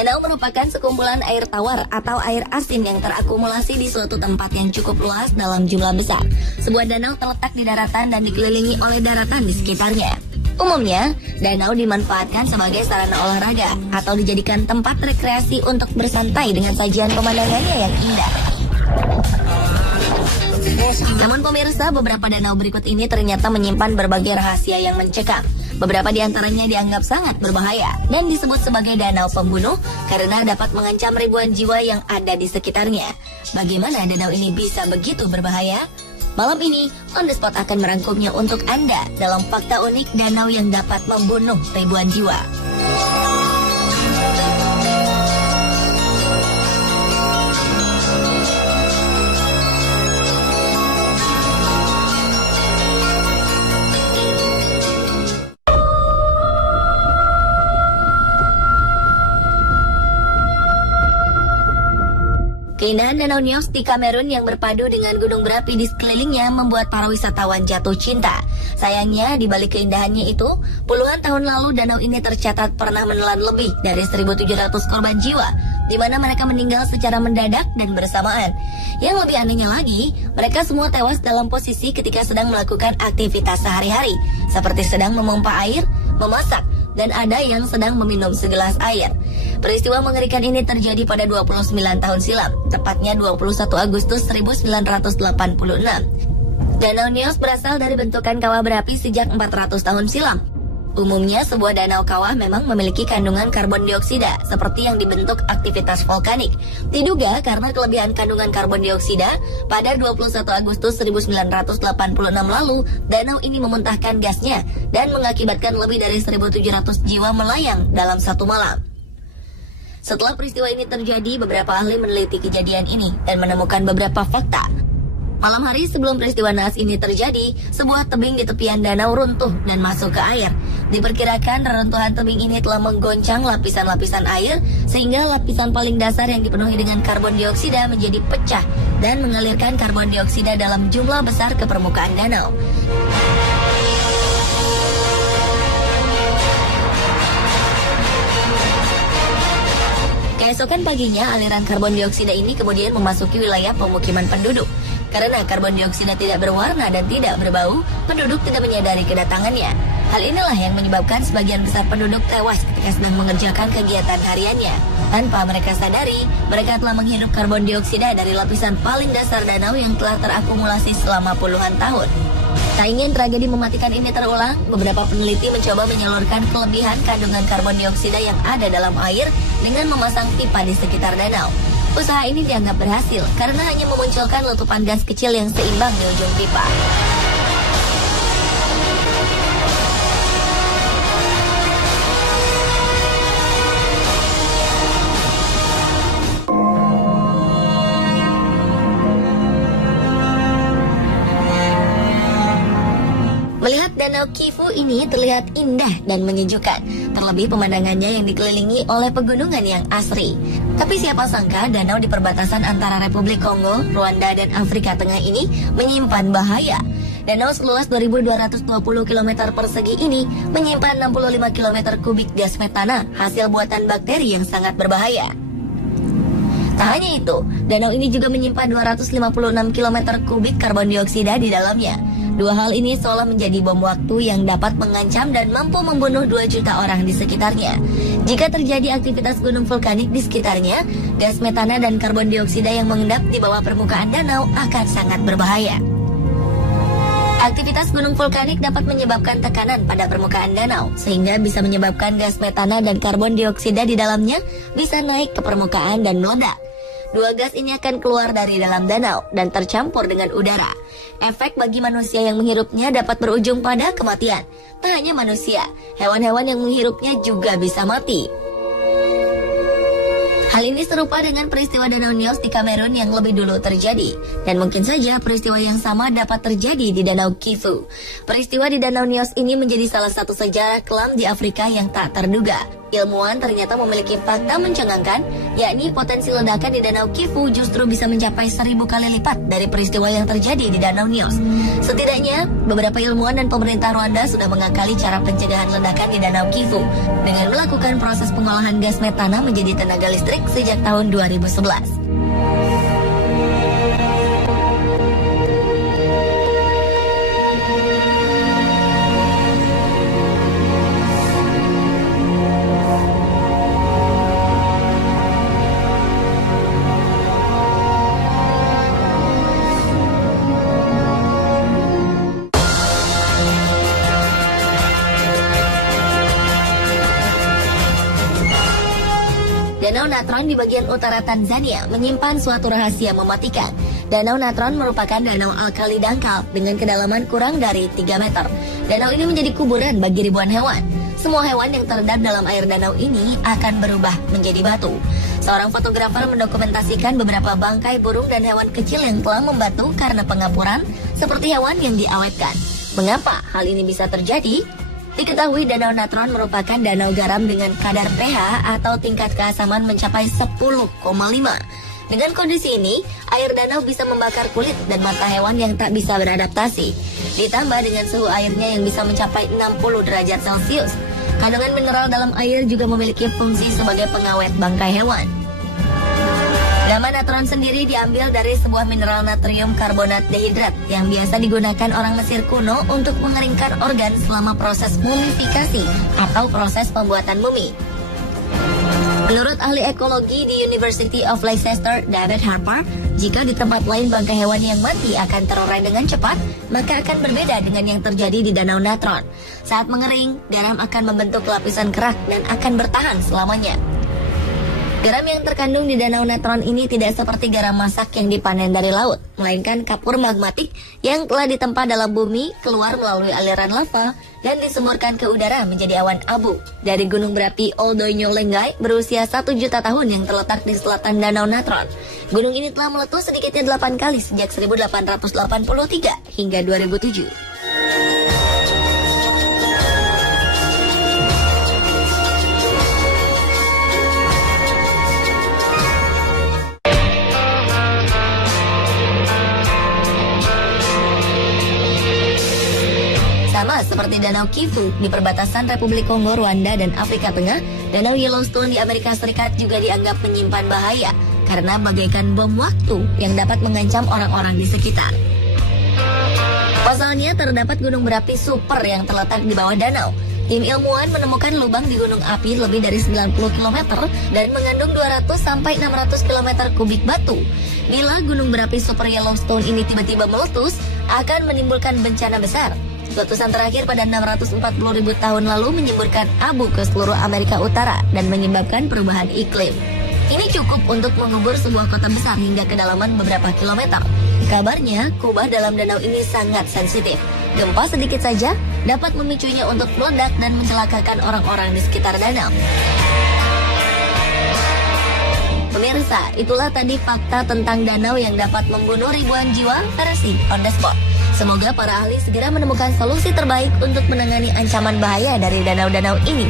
Danau merupakan sekumpulan air tawar atau air asin yang terakumulasi di suatu tempat yang cukup luas dalam jumlah besar. Sebuah danau terletak di daratan dan dikelilingi oleh daratan di sekitarnya. Umumnya, danau dimanfaatkan sebagai sarana olahraga atau dijadikan tempat rekreasi untuk bersantai dengan sajian pemandangannya yang indah. Namun pemirsa, beberapa danau berikut ini ternyata menyimpan berbagai rahasia yang mencekam. Beberapa di antaranya dianggap sangat berbahaya dan disebut sebagai danau pembunuh karena dapat mengancam ribuan jiwa yang ada di sekitarnya. Bagaimana danau ini bisa begitu berbahaya? Malam ini, On The Spot akan merangkumnya untuk Anda dalam fakta unik danau yang dapat membunuh ribuan jiwa. Keindahan Danau Nyos di Kamerun yang berpadu dengan gunung berapi di sekelilingnya membuat para wisatawan jatuh cinta. Sayangnya, di balik keindahannya itu, puluhan tahun lalu danau ini tercatat pernah menelan lebih dari 1.700 korban jiwa, di mana mereka meninggal secara mendadak dan bersamaan. Yang lebih anehnya lagi, mereka semua tewas dalam posisi ketika sedang melakukan aktivitas sehari-hari, seperti sedang memompa air, memasak, dan ada yang sedang meminum segelas air. Peristiwa mengerikan ini terjadi pada 29 tahun silam, tepatnya 21 Agustus 1986. Danau Nyos berasal dari bentukan kawah berapi sejak 400 tahun silam. Umumnya, sebuah danau kawah memang memiliki kandungan karbon dioksida, seperti yang dibentuk aktivitas vulkanik. Diduga karena kelebihan kandungan karbon dioksida, pada 21 Agustus 1986 lalu, danau ini memuntahkan gasnya dan mengakibatkan lebih dari 1.700 jiwa melayang dalam satu malam. Setelah peristiwa ini terjadi, beberapa ahli meneliti kejadian ini dan menemukan beberapa fakta. Malam hari sebelum peristiwa naas ini terjadi, sebuah tebing di tepian danau runtuh dan masuk ke air. Diperkirakan reruntuhan tebing ini telah menggoncang lapisan-lapisan air, sehingga lapisan paling dasar yang dipenuhi dengan karbon dioksida menjadi pecah dan mengalirkan karbon dioksida dalam jumlah besar ke permukaan danau. Keesokan paginya, aliran karbon dioksida ini kemudian memasuki wilayah pemukiman penduduk. Karena karbon dioksida tidak berwarna dan tidak berbau, penduduk tidak menyadari kedatangannya. Hal inilah yang menyebabkan sebagian besar penduduk tewas ketika sedang mengerjakan kegiatan hariannya. Tanpa mereka sadari, mereka telah menghirup karbon dioksida dari lapisan paling dasar danau yang telah terakumulasi selama puluhan tahun. Tak ingin tragedi mematikan ini terulang, beberapa peneliti mencoba menyalurkan kelebihan kandungan karbon dioksida yang ada dalam air dengan memasang pipa di sekitar danau. Usaha ini dianggap berhasil karena hanya memunculkan letupan gas kecil yang seimbang di ujung pipa. Melihat danau Kifu ini terlihat indah dan menyejukkan, terlebih pemandangannya yang dikelilingi oleh pegunungan yang asri. Tapi siapa sangka danau di perbatasan antara Republik Kongo, Rwanda, dan Afrika Tengah ini menyimpan bahaya. Danau seluas 2.220 km persegi ini menyimpan 65 km kubik gas metana, hasil buatan bakteri yang sangat berbahaya. Tak hanya itu, danau ini juga menyimpan 256 km kubik karbon dioksida di dalamnya. Dua hal ini seolah menjadi bom waktu yang dapat mengancam dan mampu membunuh 2 juta orang di sekitarnya. Jika terjadi aktivitas gunung vulkanik di sekitarnya, gas metana dan karbon dioksida yang mengendap di bawah permukaan danau akan sangat berbahaya. Aktivitas gunung vulkanik dapat menyebabkan tekanan pada permukaan danau, sehingga bisa menyebabkan gas metana dan karbon dioksida di dalamnya bisa naik ke permukaan dan meledak. Dua gas ini akan keluar dari dalam danau dan tercampur dengan udara. Efek bagi manusia yang menghirupnya dapat berujung pada kematian. Tak hanya manusia, hewan-hewan yang menghirupnya juga bisa mati. Hal ini serupa dengan peristiwa Danau Nyos di Kamerun yang lebih dulu terjadi. Dan mungkin saja peristiwa yang sama dapat terjadi di Danau Kivu. Peristiwa di Danau Nyos ini menjadi salah satu sejarah kelam di Afrika yang tak terduga. Ilmuwan ternyata memiliki fakta mencengangkan, yakni potensi ledakan di Danau Kivu justru bisa mencapai 1000 kali lipat dari peristiwa yang terjadi di Danau Nyos. Setidaknya, beberapa ilmuwan dan pemerintah Rwanda sudah mengakali cara pencegahan ledakan di Danau Kivu dengan melakukan proses pengolahan gas metana menjadi tenaga listrik sejak tahun 2011. Danau Natron di bagian utara Tanzania menyimpan suatu rahasia mematikan. Danau Natron merupakan danau alkali dangkal dengan kedalaman kurang dari 3 meter. Danau ini menjadi kuburan bagi ribuan hewan. Semua hewan yang terendam dalam air danau ini akan berubah menjadi batu. Seorang fotografer mendokumentasikan beberapa bangkai burung dan hewan kecil yang telah membatu karena pengapuran, seperti hewan yang diawetkan. Mengapa hal ini bisa terjadi? Diketahui Danau Natron merupakan danau garam dengan kadar pH atau tingkat keasaman mencapai 10,5. Dengan kondisi ini, air danau bisa membakar kulit dan mata hewan yang tak bisa beradaptasi. Ditambah dengan suhu airnya yang bisa mencapai 60 derajat Celcius. Kandungan mineral dalam air juga memiliki fungsi sebagai pengawet bangkai hewan. Nama natron sendiri diambil dari sebuah mineral natrium karbonat dehidrat yang biasa digunakan orang Mesir kuno untuk mengeringkan organ selama proses mumifikasi atau proses pembuatan mumi. Menurut ahli ekologi di University of Leicester, David Harper, jika di tempat lain bangkai hewan yang mati akan terurai dengan cepat, maka akan berbeda dengan yang terjadi di Danau Natron. Saat mengering, garam akan membentuk lapisan kerak dan akan bertahan selamanya. Garam yang terkandung di Danau Natron ini tidak seperti garam masak yang dipanen dari laut, melainkan kapur magmatik yang telah ditempa dalam bumi, keluar melalui aliran lava, dan disemburkan ke udara menjadi awan abu. Dari gunung berapi Oldoinyo Lengai berusia 1 juta tahun yang terletak di selatan Danau Natron. Gunung ini telah meletus sedikitnya 8 kali sejak 1883 hingga 2007. Sama seperti Danau Kivu di perbatasan Republik Kongo, Rwanda, dan Afrika Tengah, Danau Yellowstone di Amerika Serikat juga dianggap menyimpan bahaya karena bagaikan bom waktu yang dapat mengancam orang-orang di sekitar. Pasalnya, terdapat gunung berapi super yang terletak di bawah danau. Tim ilmuwan menemukan lubang di gunung api lebih dari 90 km dan mengandung 200-600 km kubik batu. Bila gunung berapi super Yellowstone ini tiba-tiba meletus, akan menimbulkan bencana besar. Letusan terakhir pada 640.000 tahun lalu menyemburkan abu ke seluruh Amerika Utara dan menyebabkan perubahan iklim. Ini cukup untuk mengubur sebuah kota besar hingga kedalaman beberapa kilometer. Kabarnya, kubah dalam danau ini sangat sensitif. Gempa sedikit saja dapat memicunya untuk meledak dan mencelakakan orang-orang di sekitar danau. Pemirsa, itulah tadi fakta tentang danau yang dapat membunuh ribuan jiwa versi on the spot. Semoga para ahli segera menemukan solusi terbaik untuk menangani ancaman bahaya dari danau-danau ini.